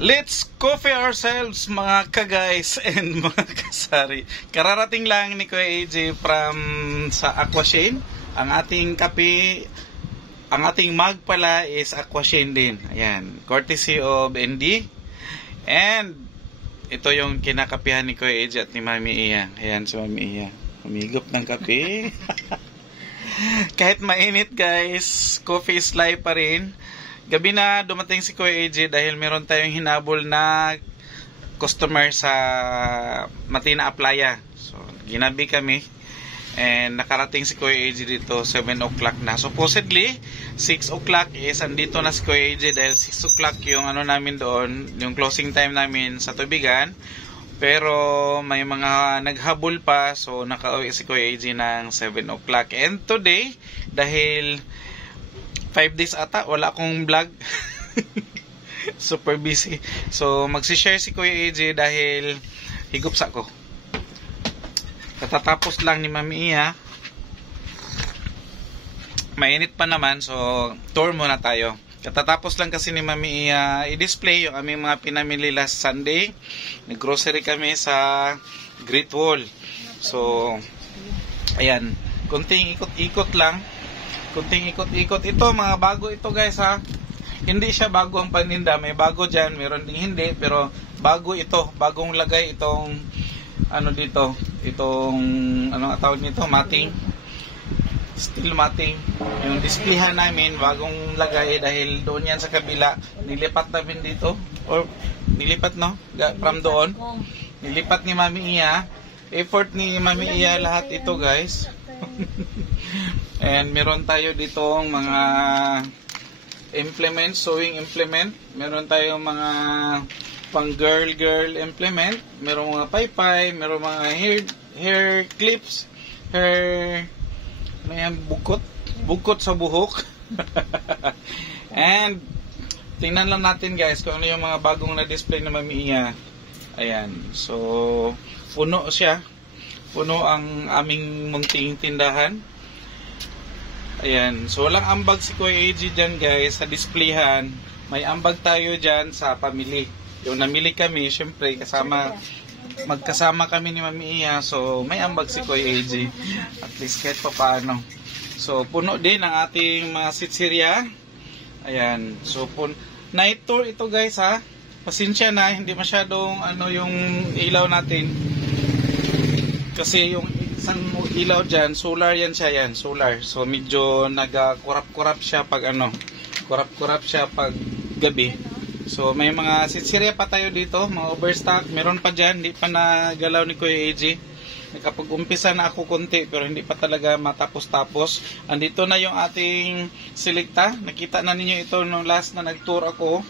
Let's coffee ourselves mga ka-guys and mga kasari. Kararating lang ni Kuya AJ from sa Aquashane. Ang ating kape, ang ating mug pala is Aquashane din. Ayan, courtesy of ND. And ito yung kinakapihan ni Kuya AJ at ni Mami Iya. Ayan si Mami Iya. Humigop ng kape. Kahit mainit guys, coffee is life pa rin. Gabi na dumating si Kuya AJ dahil meron tayong hinabol na customer sa Matina Aplaya. So, ginabi kami. And nakarating si Kuya AJ dito 7 o'clock na. Supposedly, 6 o'clock is andito na si Kuya AJ dahil 6 o'clock yung ano namin doon, yung closing time namin sa tubigan. Pero may mga naghabol pa, so nakauwi si Kuya AJ ng 7 o'clock. And today, dahil 5 days ata, wala akong vlog. Super busy. So, magsishare si Kuya AJ dahil higop sa ko. Katatapos lang ni Mami Iya. Mainit pa naman, so tour muna tayo. Katatapos lang kasi ni Mami Iya i-display yung aming mga pinamili last Sunday. Nag-grocery kami sa Great Wall. So, ayan. Kunting ikot-ikot lang. Kunting ikot-ikot. Ito, mga bago ito guys ha. Hindi siya bago ang paninda. May bago dyan, meron ding hindi. Pero bago ito. Bagong lagay itong ano dito. Itong, ano tawag nito? Mating. Steel mating. Yung displayhan namin, bagong lagay dahil doon yan sa kabila. Nilipat namin dito. Or, nilipat no? From doon. Nilipat ni Mami Iya. Effort ni Mami Iya lahat ito guys. And meron tayo ditong mga implement, sewing implement. Meron tayong mga pang girl implement. Meron mga paypay, meron mga hair clips, hair ano yan, bukot sa buhok. And tingnan lang natin guys kung ano yung mga bagong na-display na Mami Iya. Ayan, so puno siya. Puno ang aming munting tindahan. Ayan. So, walang ambag si Kuya AJ dyan, guys, sa displayhan. May ambag tayo dyan sa pamili. Yung namili kami, syempre, magkasama kami ni Mami Iya. So, may ambag si Kuya AJ. At least kahit pa paano. So, puno din ang ating mga sitsirya. Ayan. So, night tour ito, guys, ha. Pasensya na, hindi masyadong yung ilaw natin. Kasi yung isang ilaw dyan, solar yan siya yan, solar. So medyo nag-kurap-kurap siya pag kurap-kurap siya pag gabi. So may mga sitsirya pa tayo dito, mga overstock. Meron pa dyan, hindi pa nagalaw ni Kuya AJ. Nakapag-umpisa na ako konti pero hindi pa talaga matapos-tapos. Andito na yung ating selecta. Nakita na ninyo ito nung last na nag-tour ako.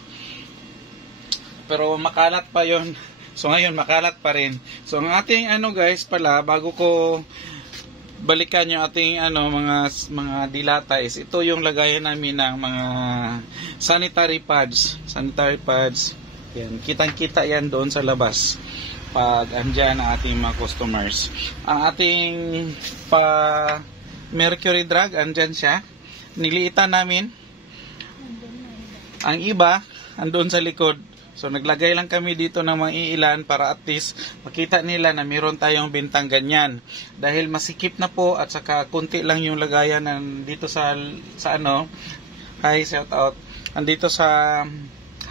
Pero makalat pa yon. So ngayon makalat pa rin. So ang ating guys pala, bago ko balikan yung ating mga dilata is ito yung lagayan namin ng mga sanitary pads. Sanitary pads. Yan, kitang-kita yan doon sa labas pag andyan ang ating mga customers. Ang ating mercury drug, andyan siya. Niliitan namin. Ang iba andun sa likod. So naglagay lang kami dito ng mga iilan para at least makita nila na meron tayong bintang ganyan. Dahil masikip na po at saka kunti lang yung lagayan dito sa hi, shout out. Andito sa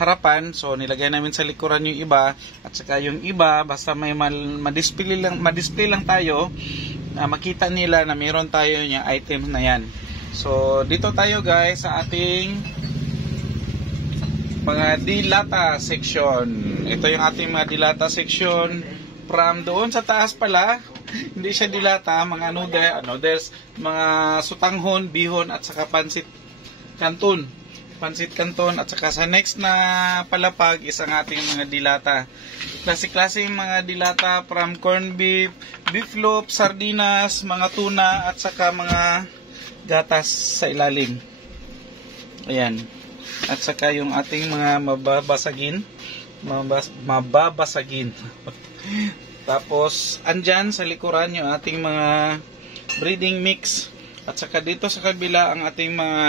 harapan, so nilagay namin sa likuran yung iba at saka yung iba basta may ma-display lang tayo, makita nila na meron tayo yung item na yan. So dito tayo guys sa ating mga dilata section. Ito yung ating mga dilata section. From doon sa taas pala, hindi siya dilata, mga noodles, mga sutanghon, bihon at saka pansit canton. Pansit canton at saka sa next na palapag is ang ating mga dilata. Klase-klase yung mga dilata from corned beef, beef loaf, sardinas, mga tuna at saka mga gatas sa ilalim. Ayan. At saka yung ating mga mababasagin. Tapos andyan sa likuran yung ating mga breeding mix. At saka dito sa kabila ang ating mga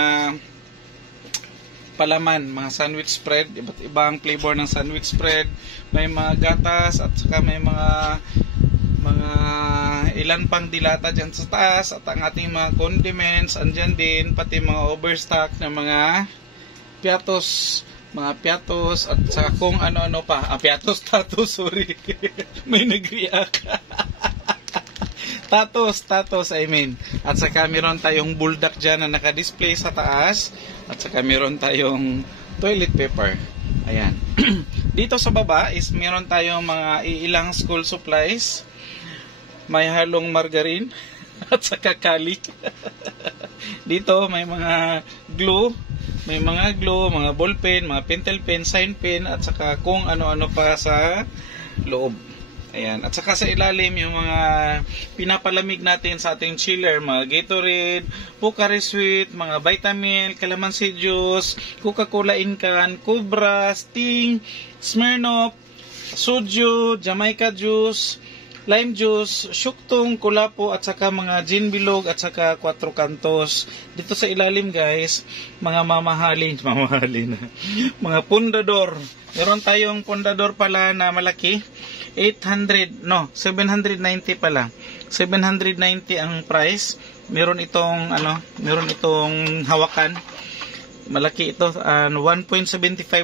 palaman, mga sandwich spread, iba't ibang flavor ng sandwich spread, may mga gatas at saka may mga ilan pang dilata dyan sa taas, at ang ating mga condiments andyan din, pati mga overstock na mga piatos at saka kung ano-ano pa. Piatos, sorry. May nag-react. Tatos, I mean. At saka meron tayong buldak dyan na naka-display sa taas. At saka meron tayong toilet paper. Ayan. Dito sa baba is meron tayong mga ilang school supplies. May halong margarine at saka kali. Dito may mga glue. May mga glue, mga ballpen, mga pentel pen, sign pen, at saka kung ano-ano pa sa loob. Ayan. At saka sa ilalim yung mga pinapalamig natin sa ating chiller, mga Gatorade, Pocari Sweat, mga vitamin, calamansi juice, Coca-Cola in can, Cobra, Sting, Smirnoff, Soju, Jamaica juice, lime juice, Shuktong, Kulapo, at saka mga gin bilog at saka 4 kantos. Dito sa ilalim guys, mga mamahalin mga pundador. Meron tayong pundador pala na malaki. 790 pala. 790 ang price. Meron itong hawakan. Malaki ito, 1.75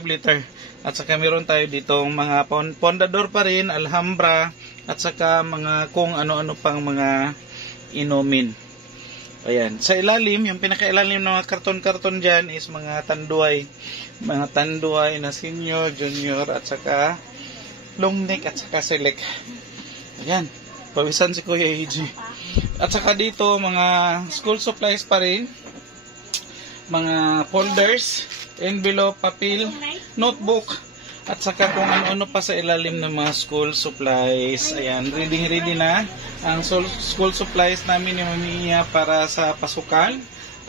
liter. At saka meron tayo ditong mga pondador pa rin, Alhambra, at saka mga kung ano-ano pang mga inumin. Ayan. Sa ilalim, yung pinakailalim ng mga karton-karton dyan is mga tanduay. Mga tanduay na senior, junior, at saka long neck, at saka select. Ayan. Pawisan si Kuya AJ. At saka dito, mga school supplies pa rin. Mga folders, envelope, papel, notebook, at saka kung ano-ano pa sa ilalim ng mga school supplies. Ayan, ready na ang school supplies namin ni Mamiya para sa pasukan.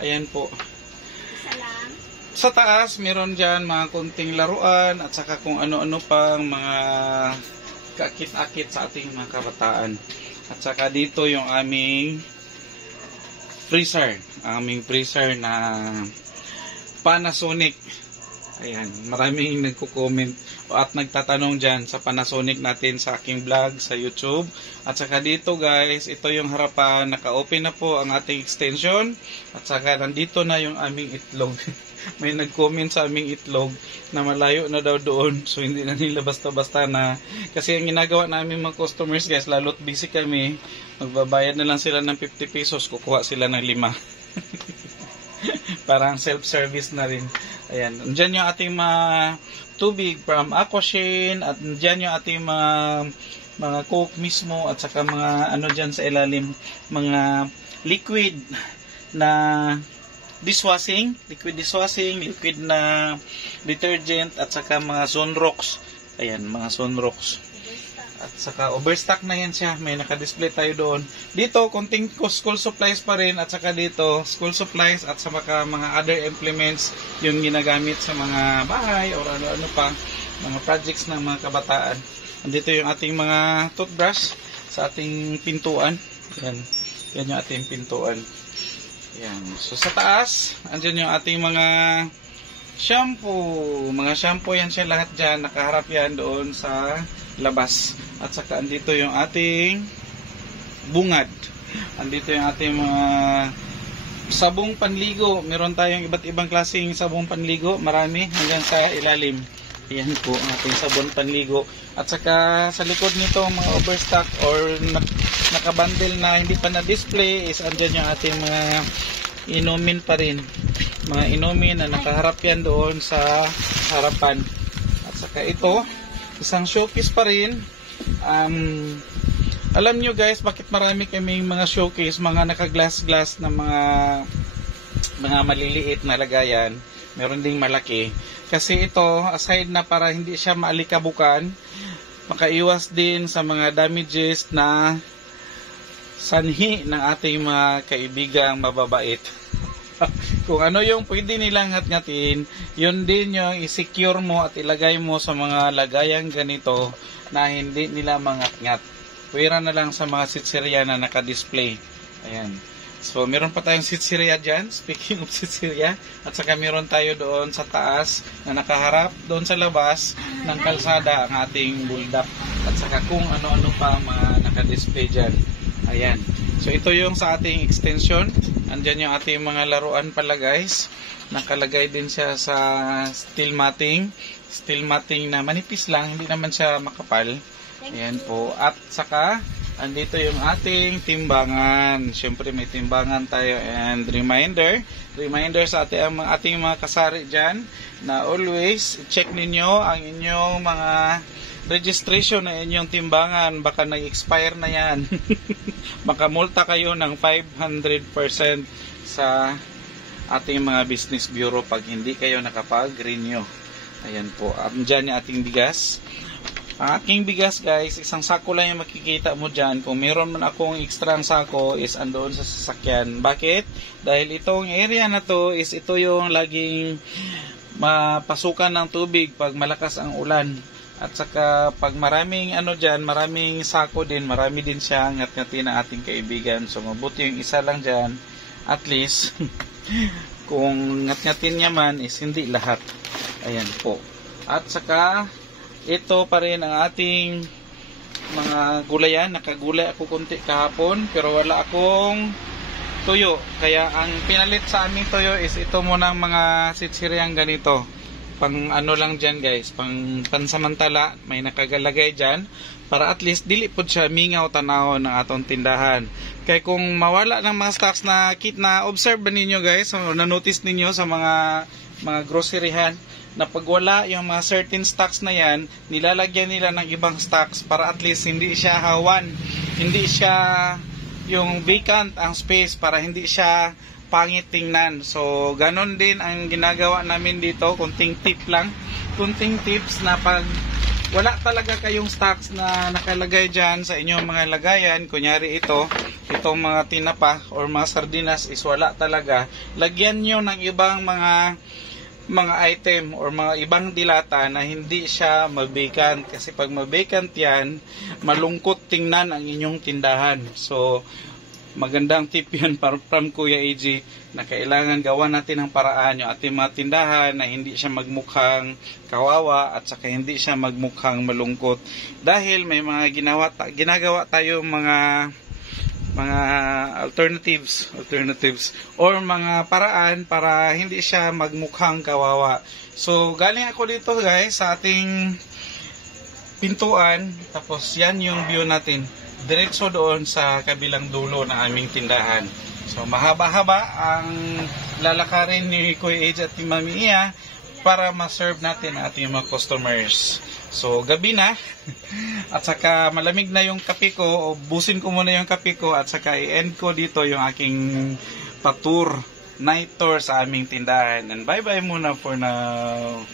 Ayan po. Sa taas, meron dyan mga kunting laruan at saka kung ano-ano pang mga kakit-akit sa ating mga kabataan. At saka dito yung aming freezer. Aming freezer na Panasonic. Ayan, maraming nagko-comment at nagtatanong dyan sa Panasonic natin sa aking vlog sa YouTube. At saka dito guys, ito yung harapan, naka-open na po ang ating extension. At saka nandito na yung aming itlog. May nag-comment sa aming itlog na malayo na daw doon. So hindi na nila basta-basta na. Kasi ang ginagawa namin mga customers guys, lalo't busy kami, magbabayad na lang sila ng 50 pesos, kukuha sila ng 5. Parang self-service na rin. Ayan. Diyan yung ating mga tubig from Aquashane, at diyan yung ating mga Coke mismo, at saka mga ano dyan sa ilalim, mga liquid na liquid na detergent, at saka mga Sunrocks. Ayan, mga Sunrocks. At saka overstock na yan siya. May naka-display tayo doon. Dito, konting school supplies pa rin. At saka dito, school supplies at saka mga other implements yung ginagamit sa mga bahay or ano-ano pa. Mga projects ng mga kabataan. Andito yung ating mga toothbrush sa ating pintuan. Yan. Yan yung ating pintuan. Yan. So sa taas, andyan yung ating mga shampoo. Mga shampoo yan siya lahat dyan. Nakaharap yan doon sa labas. At saka andito yung ating bungad. Andito yung ating mga sabong panligo. Meron tayong iba't ibang klaseng sabong panligo. Marami hanggang sa ilalim. Yan po ang ating sabon panligo. At saka sa likod nito mga overstock or nakabundle na hindi pa na-display is andyan yung ating mga inumin pa rin. Mga inumin na nakaharap yan doon sa harapan. At saka ito, isang showcase pa rin. Alam nyo guys, bakit marami kaming mga showcase, mga naka-glass na mga maliliit na lagayan. Meron ding malaki. Kasi ito, aside na para hindi siya maalikabukan, makaiwas din sa mga damages na sanhi ng ating mga kaibigang mababait. Kung ano yung pwede nilang ngat-ngatin, yun din yung i-secure mo at ilagay mo sa mga lagayang ganito na hindi nila mangat-ngat. Pwera na lang sa mga sitserya na naka-display. Ayan. So, meron pa tayong sitsirya dyan. Speaking of sitsirya. At saka meron tayo doon sa taas na nakaharap doon sa labas ng kalsada ang ating bulldog. At saka kung ano-ano pa ang mga nakadisplay dyan. Ayan. So, ito yung sa ating extension. Andyan yung ating mga laruan pala guys. Nakalagay din siya sa steel matting. Steel matting na manipis lang. Hindi naman siya makapal. Ayan po. At saka andito yung ating timbangan. Siyempre may timbangan tayo and reminder sa ating mga kasari dyan na always check ninyo ang inyong mga registration na inyong timbangan. Baka nag-expire na yan. Baka multa kayo ng 500% sa ating mga business bureau pag hindi kayo nakapag-renew. Ayan po. Dyan yung ating bigas. Ang aking bigas guys, isang sako lang yung makikita mo dyan. Kung meron man akong extra sako is andoon sa sasakyan. Bakit? Dahil itong area na to is ito yung laging mapasukan ng tubig pag malakas ang ulan. At saka pag maraming dyan, maraming sako din, marami din siya ngat-ngatin ng ating kaibigan. So mabuti yung isa lang dyan. At least, kung ngat-ngatin niya man is hindi lahat. Ayan po. At saka ito pa rin ang ating mga gulayan. Nakagulay ako konti kahapon pero wala akong tuyo. Kaya ang pinalit sa aming tuyo is ito muna ang mga sitsiryang ganito. Pang lang dyan guys. Pang pansamantala. May nakagalagay dyan. Para at least dili po siya mingaw tanaw ng atong tindahan. Kaya kung mawala ng mga stocks na observe ba ninyo guys. So, na-notice ninyo sa mga groceryhan. Na pag wala yung mga certain stocks na yan, nilalagyan nila ng ibang stocks para at least hindi siya hawan, hindi siya yung vacant ang space para hindi siya pangit tingnan. So, ganon din ang ginagawa namin dito, kunting tips na pag wala talaga kayong stocks na nakalagay dyan sa inyong mga lagayan, kunyari itong mga tinapa or mga sardinas is wala talaga, lagyan nyo ng ibang mga item or mga ibang dilata na hindi siya mabakant. Kasi pag mabakant yan, malungkot tingnan ang inyong tindahan. So, magandang tip yan from Kuya AJ na kailangan gawa natin ang paraan yung ating mga tindahan na hindi siya magmukhang kawawa at saka hindi siya magmukhang malungkot. Dahil may mga ginagawa tayo mga alternatives or mga paraan para hindi siya magmukhang kawawa. So galing ako dito guys sa ating pintuan, tapos yan yung view natin diretso doon sa kabilang dulo ng aming tindahan. So mahaba-haba ang lalakarin ni Kuya AJ at ni Mami Iya para ma-serve natin ang ating mga customers. So, gabi na. At saka malamig na yung kape ko. Busin ko muna yung kape ko. At saka i-end ko dito yung aking night tour sa aming tindahan. And bye-bye muna for now.